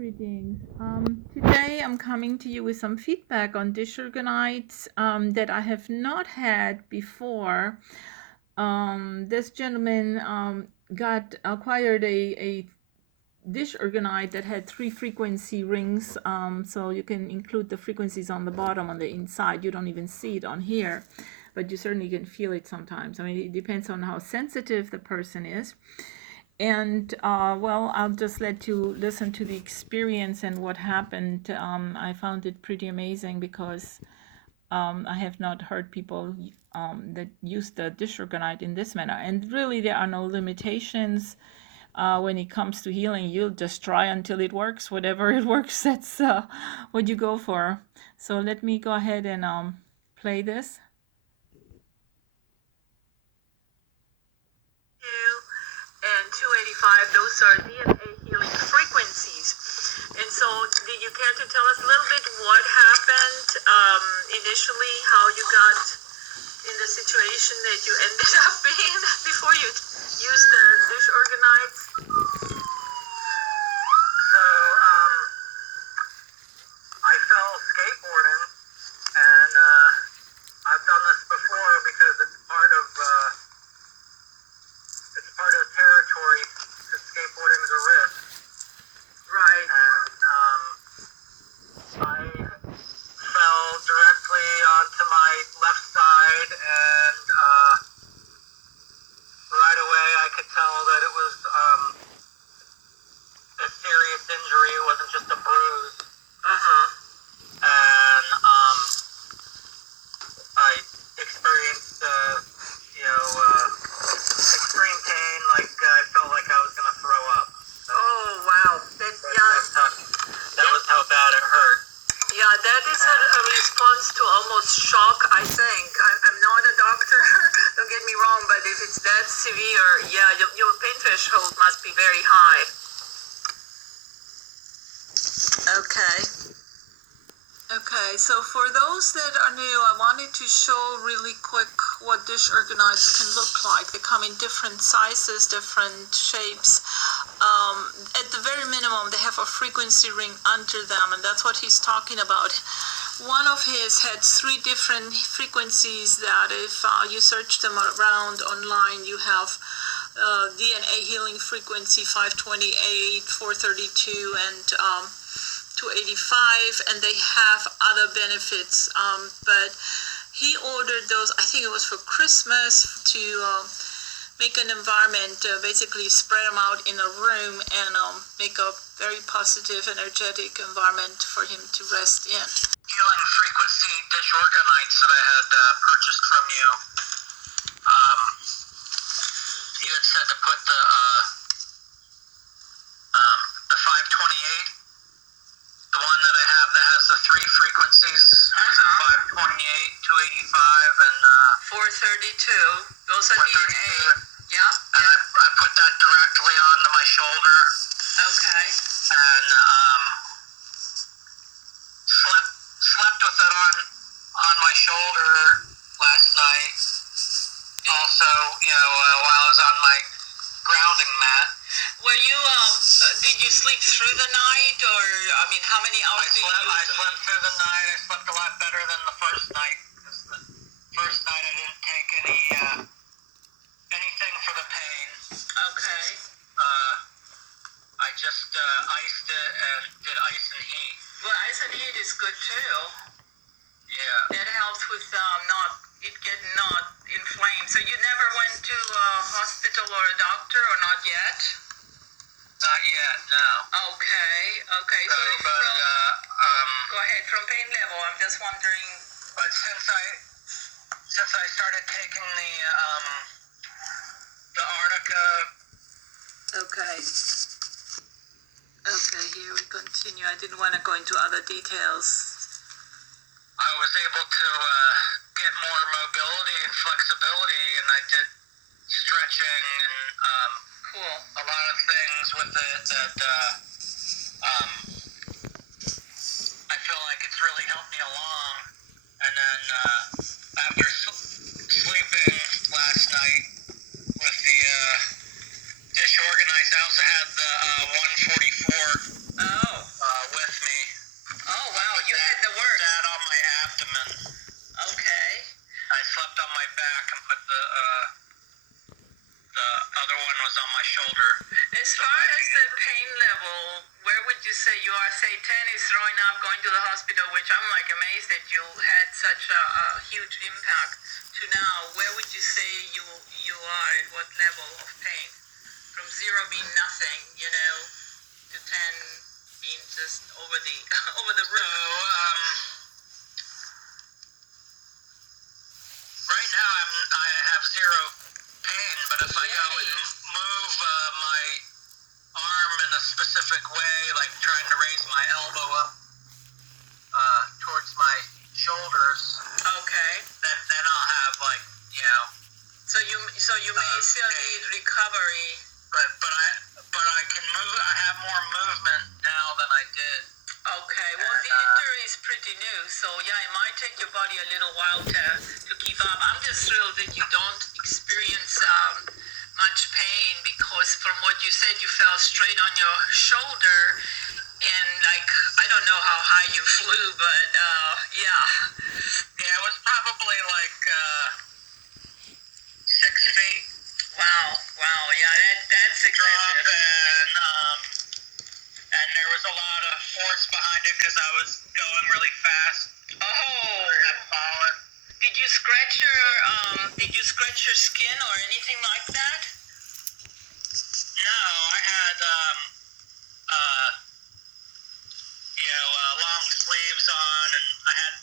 Greetings. Today I'm coming to you with some feedback on Dish-Orgonite that I have not had before. This gentleman acquired a Dish-Orgonite that had 3 frequency rings, so you can include the frequencies on the bottom on the inside. You don't even see it on here, but you certainly can feel it sometimes. I mean, it depends on how sensitive the person is. And well, I'll just let you listen to the experience and what happened. I found it pretty amazing because I have not heard people that use the Dish-Orgonite in this manner. And really, there are no limitations when it comes to healing. You'll just try until it works. Whatever it works, that's what you go for. So let me go ahead and play this. And 285, those are DNA healing frequencies. And so, did you care to tell us a little bit what happened initially, how you got in the situation that you ended up in before you used the Dish-Orgonite? So, I fell skateboarding, and I've done this before because it's part of territory, because skateboarding is a risk. Right. And I fell directly onto my left side, and right away I could tell that it was a serious injury. It wasn't just a bruise. And I experienced extreme pain, like I felt like I was going to throw up. Oh, wow. That was how bad it hurt. Yeah, that is a response to almost shock, I think. I'm not a doctor, don't get me wrong, but if it's that severe, yeah, your pain threshold must be very high. Okay, so for those that are new, I wanted to show really quick what Dish-Orgonites can look like. They come in different sizes, different shapes. At the very minimum, they have a frequency ring under them, and that's what he's talking about. One of his had 3 different frequencies that if you search them around online, you have DNA healing frequency 528, 432, and 285, and they have other benefits. But he ordered those, I think it was for Christmas, to make an environment, basically spread them out in a room and make a very positive, energetic environment for him to rest in. Healing frequency Dish-Orgonites that I had purchased from you. You had said to put the 528, the one that I have that has the 3 frequencies, 528, 285, and 432. Those are DNA. Yeah. And I put that directly onto my shoulder. Okay. And slept with it on my shoulder last night. Also, while I was on my grounding mat. Were you, did you sleep through the night, or, I mean, how many hours did you I slept through the night. I slept a lot better than the first night, because the first night I didn't take anything for the pain. Okay. I just iced it and did ice and heat. Well, ice and heat is good too. Yeah. That helps with not inflamed. So you never went to a hospital or a doctor, or not yet? Not yet, no. Okay. So, Go ahead, from pain level, I'm just wondering. But since I started taking the Arnica. Okay, here we continue. I didn't want to go into other details. I was able to get more mobility and flexibility, and I did stretching and Cool. a lot of things with it that I feel like it's really helped me along. And then after sleeping last night with the Dish-Orgonite, I also had the 144. Oh. you say you are, say 10 is throwing up, going to the hospital, which I'm like amazed that you had such a huge impact, to now, where would you say you are, at what level of pain? From 0 being nothing, to 10 being just over the over the roof. So, right now I have zero pain, but if I go and move my arm in a specific way, like trying to raise my elbow up towards my shoulders, Okay. then I'll have So you may still need recovery. but I can move. I have more movement now than I did. Okay, well, the injury is pretty new, so yeah, it might take your body a little while to keep up. I'm just thrilled that you don't experience much pain, because from what you said, you fell straight on your shoulder, and I don't know how high you flew, but yeah. Yeah, it was probably 6 feet. Wow, yeah, that's excessive. And there was a lot of force behind it because I was going really fast. Oh. I've fallen. Did you scratch your skin or anything like that? No, I had long sleeves on, and I had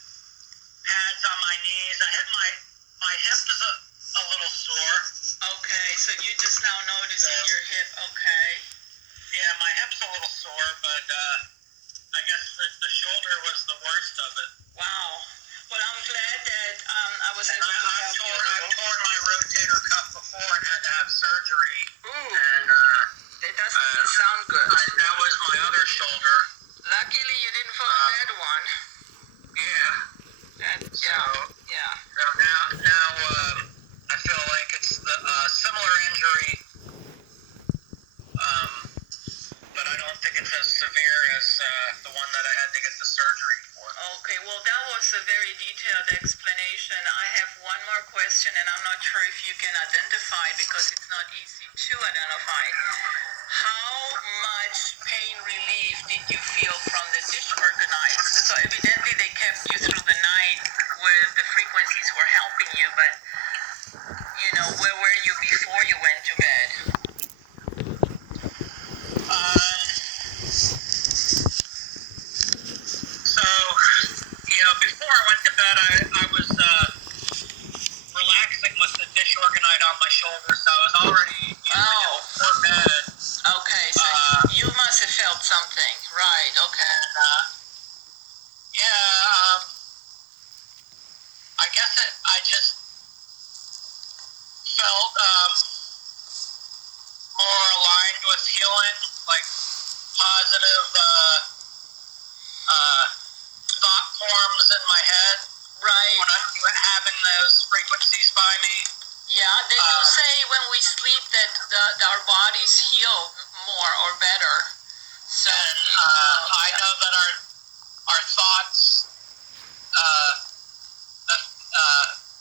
pads on my knees. I hit my hip is a little sore. Okay, so you just now noticing your hip. Okay. Yeah, my hip's a little sore, but I guess the shoulder was the worst of it. Wow. Well, I'm glad that I was able to help you a little. I've torn my rotator cuff before and had to have surgery. Ooh. And That doesn't even sound good. that was my other shoulder. Luckily, you didn't fall on that one. Yeah. Yeah. So now I feel like it's the similar injury, but I don't think it's as severe as the one that I had to get the surgery for. Okay, well, that was a very detailed explanation. I have one more question, and I'm not sure if you can identify, because it's not easy to identify. How much pain relief did you feel from the Dish-Orgonite? So evidently they kept you through the night where the frequencies were helping you, but where were you before you went to bed? So, before I went to bed, I was relaxing with the Dish-Orgonite on my shoulder, so I was already before bed. Okay, so you must have felt something. Right, okay. And, I guess I just felt more aligned with healing, like positive thought forms in my head. Right. When I'm having those frequencies by me. Yeah, they do say when we sleep that our bodies heal more or better. So I know that our thoughts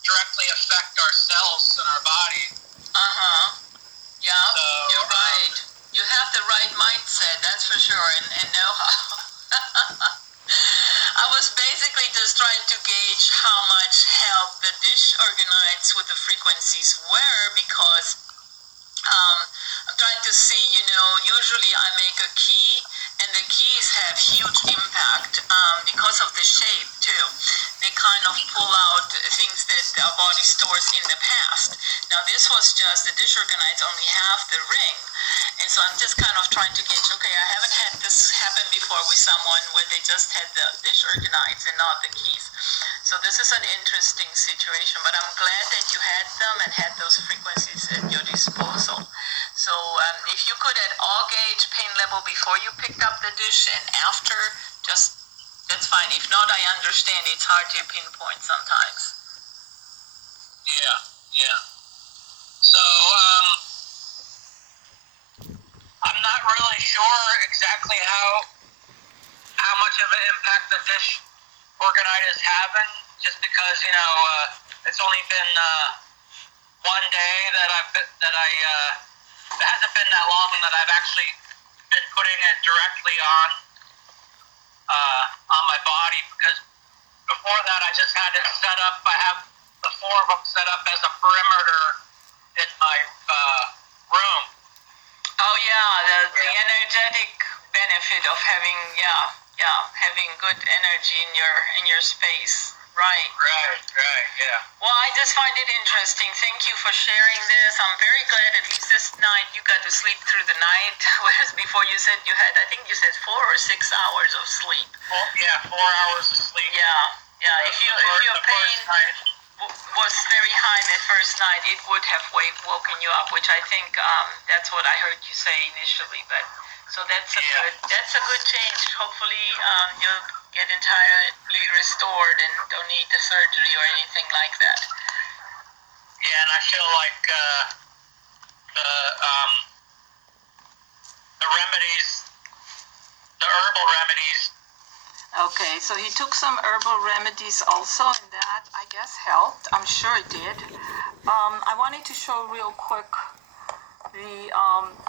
directly affect our cells in our body. Yeah, So, you're right. You have the right mindset, that's for sure, and know-how. I was basically just trying to gauge how much help the Dish-Orgonites with the frequencies were, because I'm trying to see, usually I make a key, and the keys have huge impact because of the shape too. They kind of pull out things that our body stores in the past. Now this was just, the Dish-Orgonites only have the ring, and so I'm just kind of trying to gauge, okay, I haven't had this happen before with someone where they just had the Dish-Orgonites and not the keys. So this is an interesting situation, but I'm glad that you had them and had those frequencies at your disposal. So if you could at all gauge pain level before you picked up the dish and after, that's fine. If not, I understand it's hard to pinpoint sometimes. Yeah. So, I'm not really sure exactly how much of an impact the Dish-Orgonite is having, just because, it's only been one day it hasn't been that long that I've actually been putting it directly on. on my body, because before that I just had it set up. I have the four of them set up as a perimeter in my room. Oh yeah, the energetic benefit of having having good energy in your space. Right. Right, yeah. Well, I just find it interesting. Thank you for sharing this. I'm very glad at least this night you got to sleep through the night. Whereas before you said you had, I think you said 4 or 6 hours of sleep. Well, yeah, 4 hours of sleep. Yeah. If your pain was very high the first night, it would have woken you up, which I think that's what I heard you say initially. But so that's a good change. Hopefully you'll get entirely restored and don't need the surgery or anything like that. Yeah, and I feel like the remedies, the herbal remedies. Okay, so he took some herbal remedies also, and that I guess helped. I'm sure it did. I wanted to show real quick the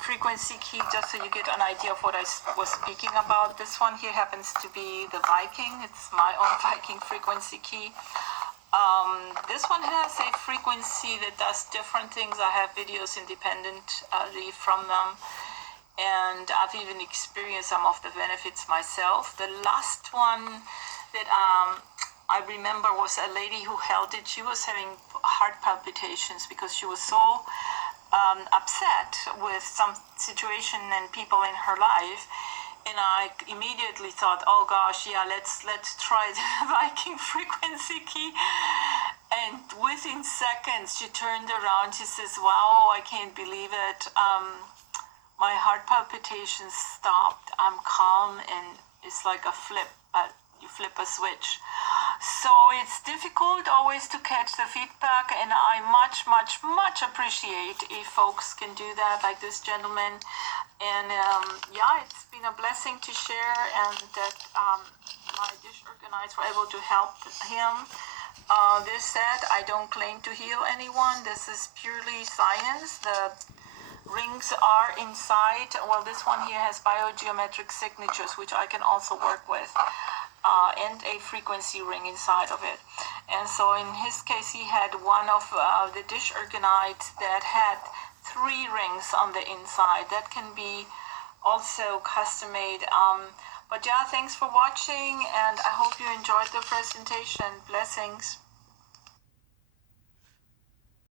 frequency key, just so you get an idea of what I was speaking about. This one here happens to be the Viking. It's my own Viking frequency key. This one has a frequency that does different things. I have videos independently from them, and I've even experienced some of the benefits myself. The last one that I remember was a lady who held it. She was having heart palpitations because she was so upset with some situation and people in her life. And I immediately thought, oh gosh, yeah, let's try the Viking frequency key. And within seconds, she turned around. She says, wow, I can't believe it. My heart palpitations stopped. I'm calm, and it's like a flip. You flip a switch. So it's difficult always to catch the feedback, and I much appreciate if folks can do that, like this gentleman. And it's been a blessing to share, and that my Dish-Orgonites were able to help him. This said, I don't claim to heal anyone. This is purely science. The rings are inside. Well, this one here has biogeometric signatures, which I can also work with, and a frequency ring inside of it. And so in his case, he had one of the Dish-Orgonite that had 3 rings on the inside. That can be also custom made. But yeah, thanks for watching, and I hope you enjoyed the presentation. Blessings.